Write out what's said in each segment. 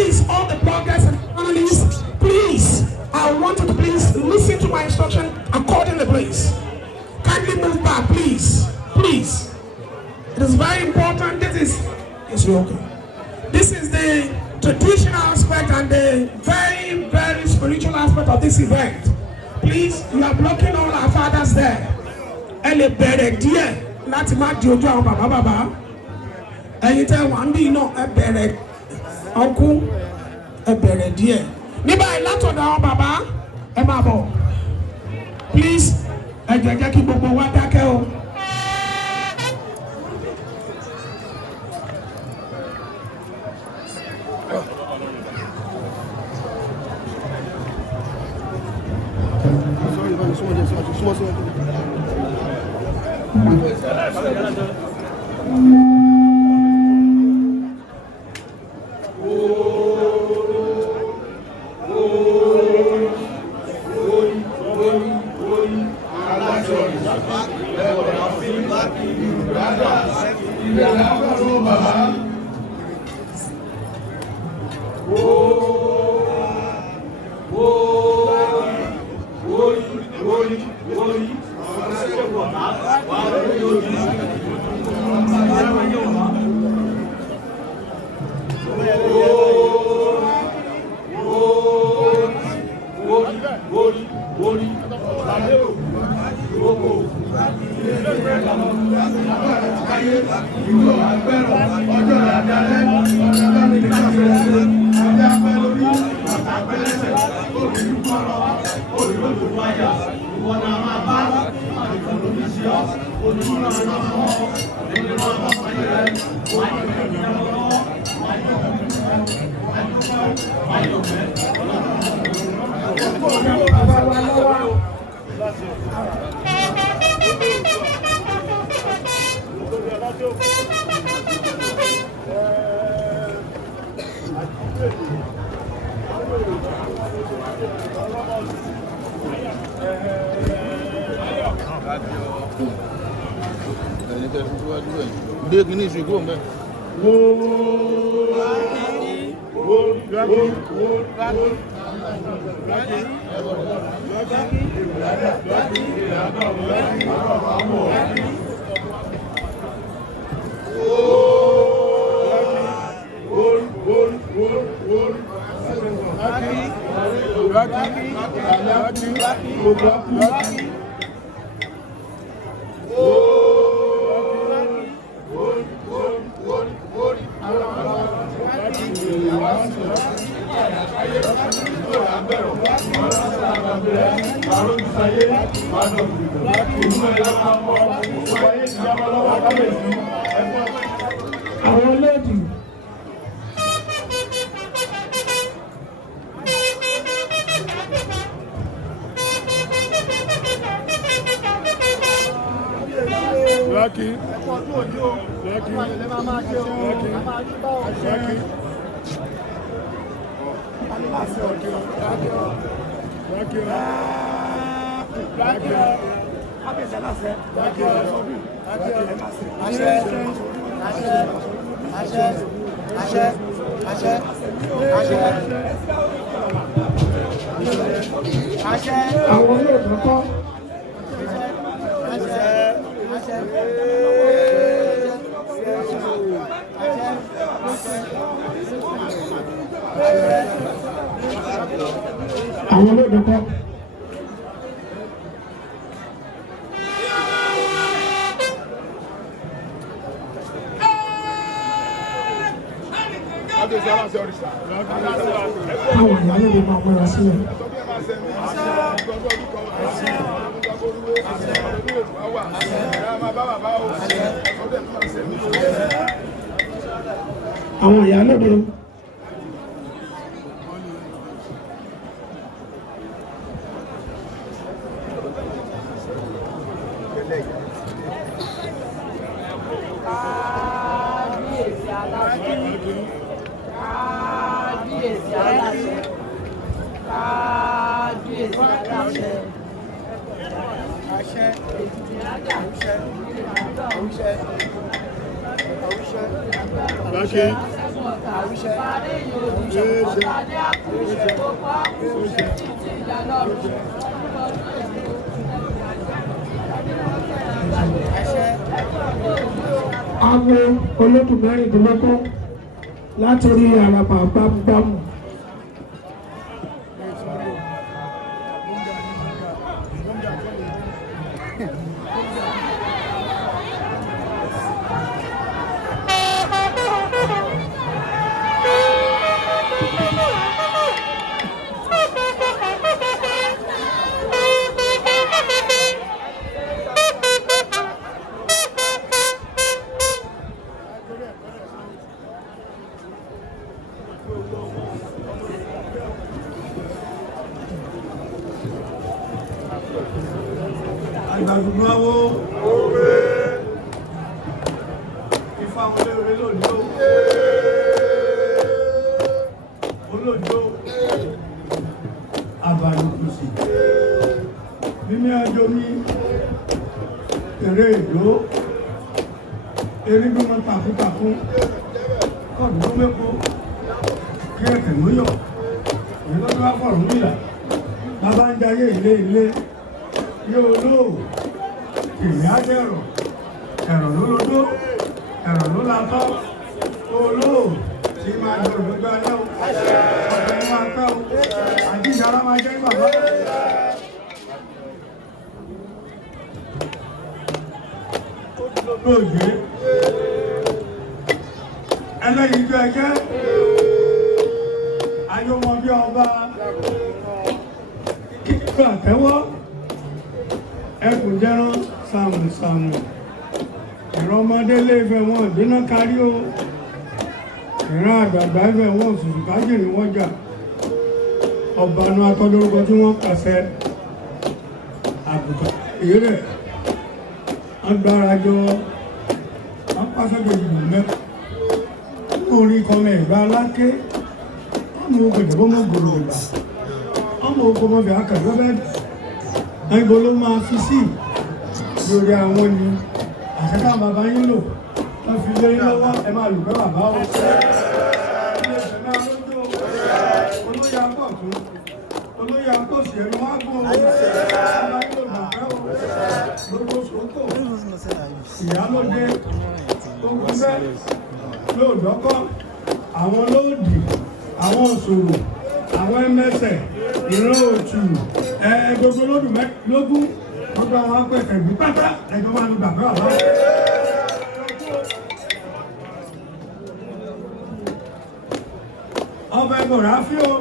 please, all the bloggers and journalists, please, I want you to please listen to my instruction accordingly, please. Kindly move back, please. Please. It is very important. This is okay. This is the traditional aspect and the very, very spiritual aspect of this event. Please, you are blocking all our fathers there. Ele bẹ̀rẹ̀ díẹ̀ láti má di ojú àwọn bàbá. Ẹ̀yin tẹ́ wà ń bí iná ẹ bẹ̀rẹ̀ ọkú ẹ bẹ̀rẹ̀ díẹ̀. Ní báyìí látọ̀dọ̀ àwọn bàbá ẹ máa bọ̀. Please, ẹ jẹ́ kí gbogbo wa dákẹ́ o. Àwọn ìyá lóde. Awo olódùmẹ́rìndínlógún láti orí àràbà gbámúgbámú. Àgbàdùnmáwó Ifá olóore lòdó olódó àbàlùkùsì mímí àjò mi èrè ìdó erígbọmọ tàkútàkún kọdùnú mẹkọ kí ẹkẹ lóyọ ìlọdún afọrùn nílà bàbá ń jayé ilé yóò lò ìrìn àjẹrọ ẹ̀rọ ló lodó ẹ̀rọ ló latọ́ olóò tí máa jọ òdòdó alẹ́ o ọ̀pẹ̀ ní máa ká o àti ìyára máa jẹ́ bàbá. Lóògbé ẹlẹ́yin tó ẹgẹ́ ayọ́mọ bí ọba kíkọ́ àtẹ́wọ́ ẹkùn jẹran sàmùsàmù ìran ọmọdé lé Ifẹ̀ wọn ìdúná kárí o ìran àgbààgbà Ifẹ̀ wọn òṣùṣù kájìrì wọn jà ọ̀bànú atọ́lórúkọ tí wọ́n pàṣẹ àgùntàn èyí rẹ̀ wọ́n gbára jọ wọ́n pàṣẹ gbèjìlú mẹ́kọ̀ọ́ orí kọmẹ ìgbà aláké ọmọ ògbèdè bó mọ gbòòrò ìgbà ọmọ ògbòmọbẹ akẹ́kọ̀ọ́ bẹ́ẹ̀ ẹgbẹ́ ló máa fi sí lórí àwọn ni àṣẹ́ká bàbá yín lò wọ́n fi lé lọ́wọ́ ẹ máa lù pẹ́ bàbá o. Olóyè akọ̀tún olóyè akọ̀sì ẹ̀rọ wá gbọ́ bàbá yín lò bàbá o. Gbogbo sòkò ìyálóde ogun bẹ́ẹ̀ lóòdọ́kọ́ àwọn lóòdì àwọn òṣòro àwọn ẹmẹsẹ̀ ìran òtù gbogbo lódùn lógún gbogbo àwọn apẹ̀tẹ̀ ìlú pátá ẹjọ́ máa ń gbàgbé àbá. ọba ẹgbọ̀n ráfí o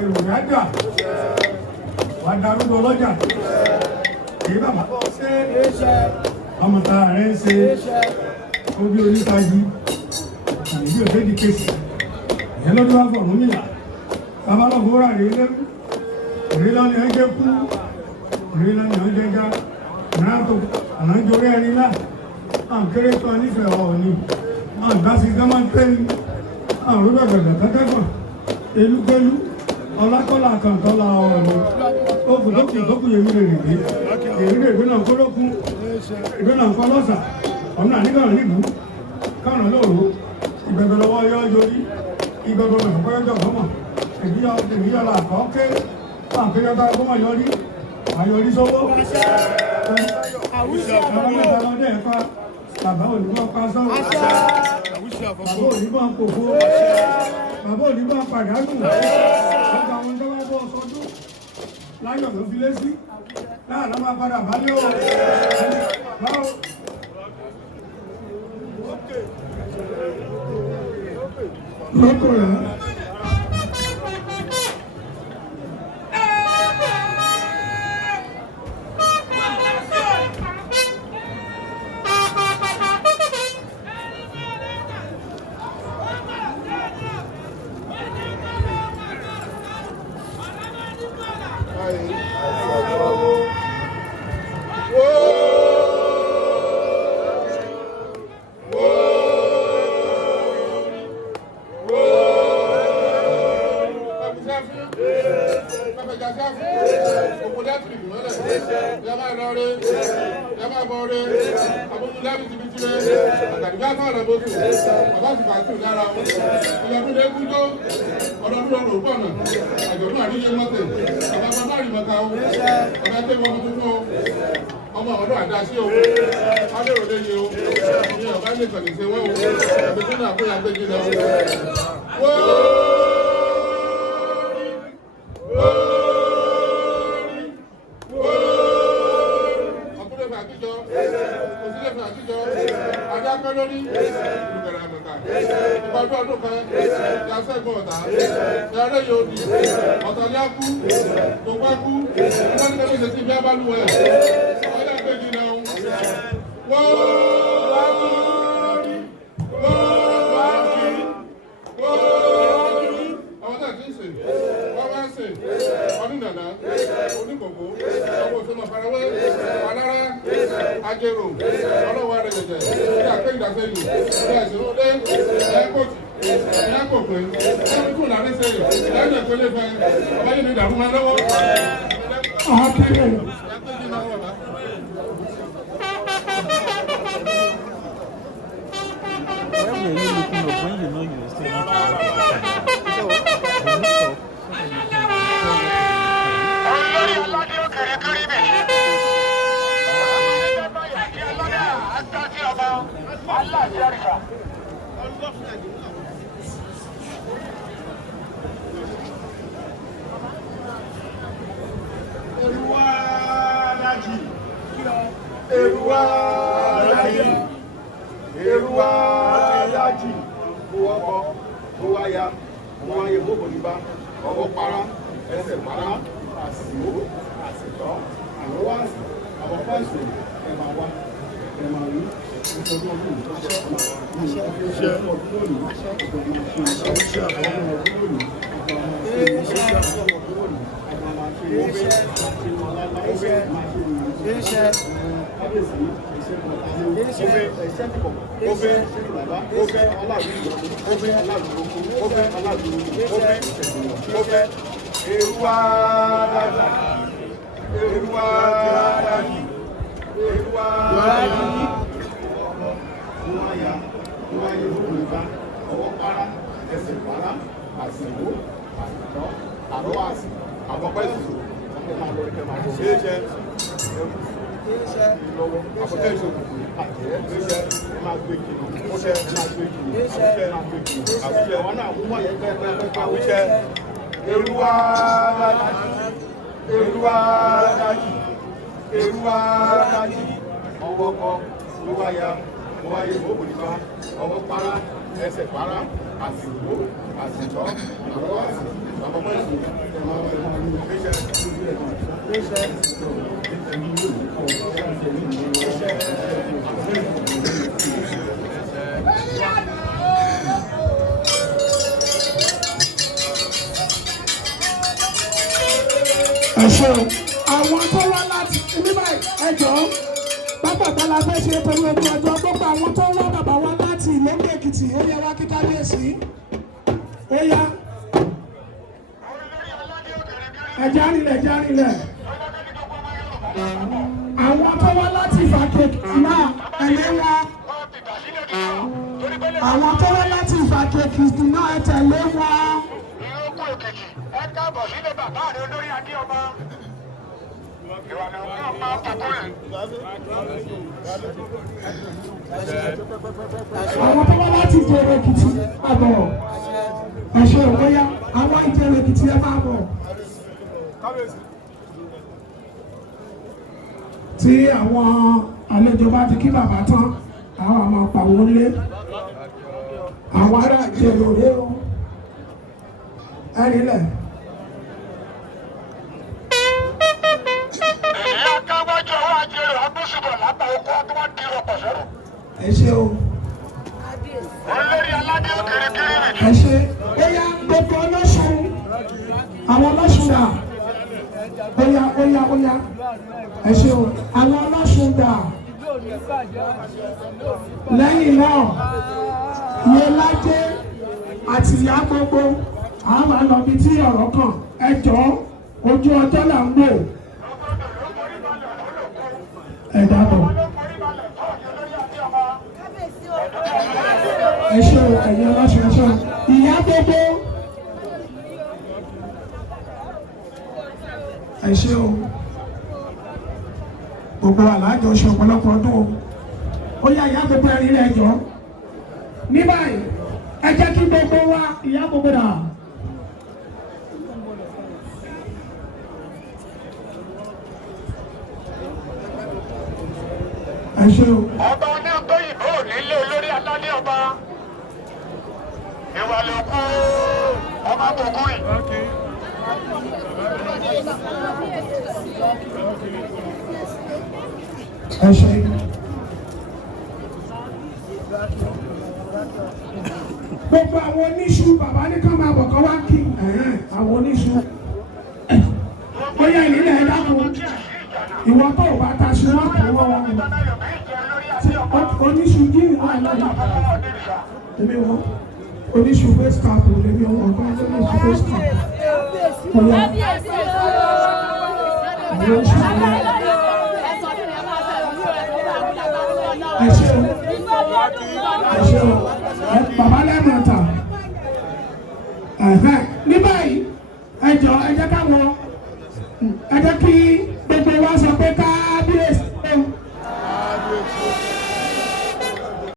èrò rájà wà darúgbó lọ́jà èyí bàbá ṣe ọmọ tá a rẹ̀ ń ṣe obi onítají ìdí òṣèdí kéṣì ìyẹn lọ́dún wá fọ̀rún nílà babalọ́gbọ́ rà rí lẹ́rú rí lọ́nà ẹjẹ́ kú rí lọ́nà ẹjẹ́ já ìrántò ànájọrí ẹni náà máa ń kéré tó nífẹ̀ẹ́ ọ̀ ni máa ń dásí gánmà tẹ́lú máa ń rú gbẹ̀gbẹ̀gbẹ̀ tẹ́tẹ́gbọ̀n elúgbẹ́lú ọlákọ́lá àkàntọ́lá ọ̀rọ̀ okùn yẹmí lè rìn dé èyí lè gbéná kólókún ìgbéná kọlọ́sà ọ̀nà àníkànnà níbù kànnà lóòrò ìgbẹ̀gbẹ̀ lọ́wọ́ yọ yorí ìgbẹ̀gbẹ̀ lọ́wọ́ fọ́yọ́jọ́ fọ́mọ̀ ènìyàn la àkọ́kẹ́ àpéjọba ọgbọ́n yọrí àyọrí sọ́wọ́ ọlọ́mọdé ẹ̀fà bàbá onímọ̀ pásọ́ bàbá onímọ̀ kòkó bàbá onímọ̀ pàdánù ọgbà àwọn tó bá bọ́ sọdún láyọ̀ tó fi lé sí láàrín máa padà bá lé o báwo. Lọ́kùnrin bọ́ọ̀rẹ́ abókúndé àbítibítírẹ́ àtàdúgbà fún àlàbókù bàbá ti pàtó lára wọn ìyàtọ̀ lé kúndó ọdọọdún lọ́rọ̀ pọ̀nà àjọ̀dún àríyé mọ́tẹ̀ àbábá bá rí mọ́ta o ọ̀gá tẹ́ wọn tuntun o ọmọ ọ̀dọ́ àdáṣe o aléròdé ni o ní ọ̀gá lè kàn ní ṣe wọ́n o ẹ̀mí tó náà fún yàgbé jìnnà o. Lórí ìgbẹ̀rẹ̀ àmọ̀ká ìpàdé ọdún kan ìyàsẹ́gbọ̀n ọ̀tá ìyàrá yóò di ọ̀tàlẹ́ akú tó bá kú ìdánilẹ́bí ìṣẹ́ tí bí a bá lù ẹ̀ ọ̀yá péjì náà àwọn tàbí ń sè wọ́n wá ń sè ọdún dàdá oníkòkó ọmọ òṣèlú àfarawé alára ajérò ọlọ́wọ́ rẹ̀ jẹjẹ ní àpé ìdásẹ́yìn ní àìsàn lé ẹ̀kọ́tì ẹ̀kọ́pẹ́ ẹ̀kọ́tù láti sẹ́yìn lẹ́yìn ìpínlẹ̀ fẹ́ ọ̀báyé ní ìdààmú máa lọ́wọ́. When you looking up, when you know you still need Aláàjì owó ọkọ̀ owó aya owó ayé gbogbo níbà ọwọ́ para ẹsẹ̀ para àsìwò àsìtọ́ àlọ́wọ́ àsì àwọn fáìsì ẹ̀ máa wá ẹ̀ máa rí ìtọ́jú ọdún ìtọ́jú ọdún lónìí ọwọ́ para ẹsẹ̀ para àsìwò àsìtọ́ àrọ́ àsì àbọ̀pẹ́ ìṣòro máa lọ ẹ̀kẹ́ máa lọ ṣe é jẹ́ lọ́wọ́ àbọ̀pẹ́ ìṣòro àjẹ́ ṣe máa gbé kìnnà ṣe máa gbé kìnnà ṣe máa gbé kìnnà àbíṣẹ́ wọn náà mú wọ́n yẹn pẹ́pẹ́pẹ́ àwíṣẹ́ Èrúwà dájì ọwọ́ kọ ló wáyà mọ́bù nípa ọwọ́ para ẹsẹ̀ para àsìkò àsìtọ́ àrọ́ àsì àbọ̀pẹ́ ẹ̀ṣọ́ àwọn tó wá láti nígbà ẹjọ́ pápákọ̀ la fẹ́ ṣe torí ojú ọjọ́ gbogbo àwọn tó wá bàbá wá láti Ìlókè Èkìtì ó yẹ wá kí kábíyèsí ó yá ẹ̀já rinlẹ̀ àwọn tó wá láti Ìfàkè Èkìtì náà ẹ̀lẹ́ wọn àwọn tó wá láti Ìfàkè Èkìtì náà ẹ̀ tẹ̀lé wọn. Ẹ káàbọ̀ sílé bàbá rẹ olórí adé ọba. Ìwàlẹ̀ òkú ọba àkọ́kọ́ rẹ̀. Àwọn tó wá láti Ìjẹ̀rẹ̀ Èkìtì àbọ̀ ẹ̀ṣẹ̀ òkúya àwọn Ìjẹ̀rẹ̀ Èkìtì ẹ máa bọ̀. Tí àwọn àlejò bá ti kí bàbá tán àwọn àmọ́ pàwọ́ lé àwọn ará Ìjẹ̀rẹ̀ òde o ẹ̀rí lẹ̀. Ẹ ṣé o. Olórí aládé òkèrè kéré rẹ̀. Ẹ ṣé bóyá gbogbo ọlọ́sùn àwọn ọlọ́sùn dà bóyá ẹ ṣé o àwọn ọlọ́sùn dà lẹ́yìn náà Yẹlájé àti ìyá gbogbo àwọn máa lọ bí tí ọ̀rọ̀ kàn ẹ jọ̀ọ́ ojú ọjọ́ là ń wò ẹ dàbọ̀. ẹ ṣé o ẹ̀yin ọlọ́ṣun ẹ ṣé o ìyá gbogbo ẹ ṣé o gbogbo alájọ ṣe ọ̀pọ̀lọpọ̀ ọdún o ó yá ìyá gbogbo ẹ̀rín rẹ̀ jọ ní báyìí ẹ jẹ́ kí gbogbo wa ìyá gbogbo dà. ẹ ṣé o. ọba onígbòyìnbó nílé olórí aládé ọba ìwà ló kú ọmọ àbùkún yìí. ẹ ṣé. gbogbo àwọn oníṣu bàbá ní ká máa bọ̀ kọ́ wá kí àwọn oníṣu ó yẹ ìnílẹ̀ ẹ dákun ìwọ tó o bá ta ṣe wọn kò wọ́n wọn oníṣu jíìnì náà lọ́dọ̀ èmi wọ́n oníṣu face cap lèmi wọ́n ọ̀gá oníṣu face cap ọ̀yà àwọn oníṣu ẹ ṣé o ẹ ṣé o bàbá lẹ́nu ọ̀tà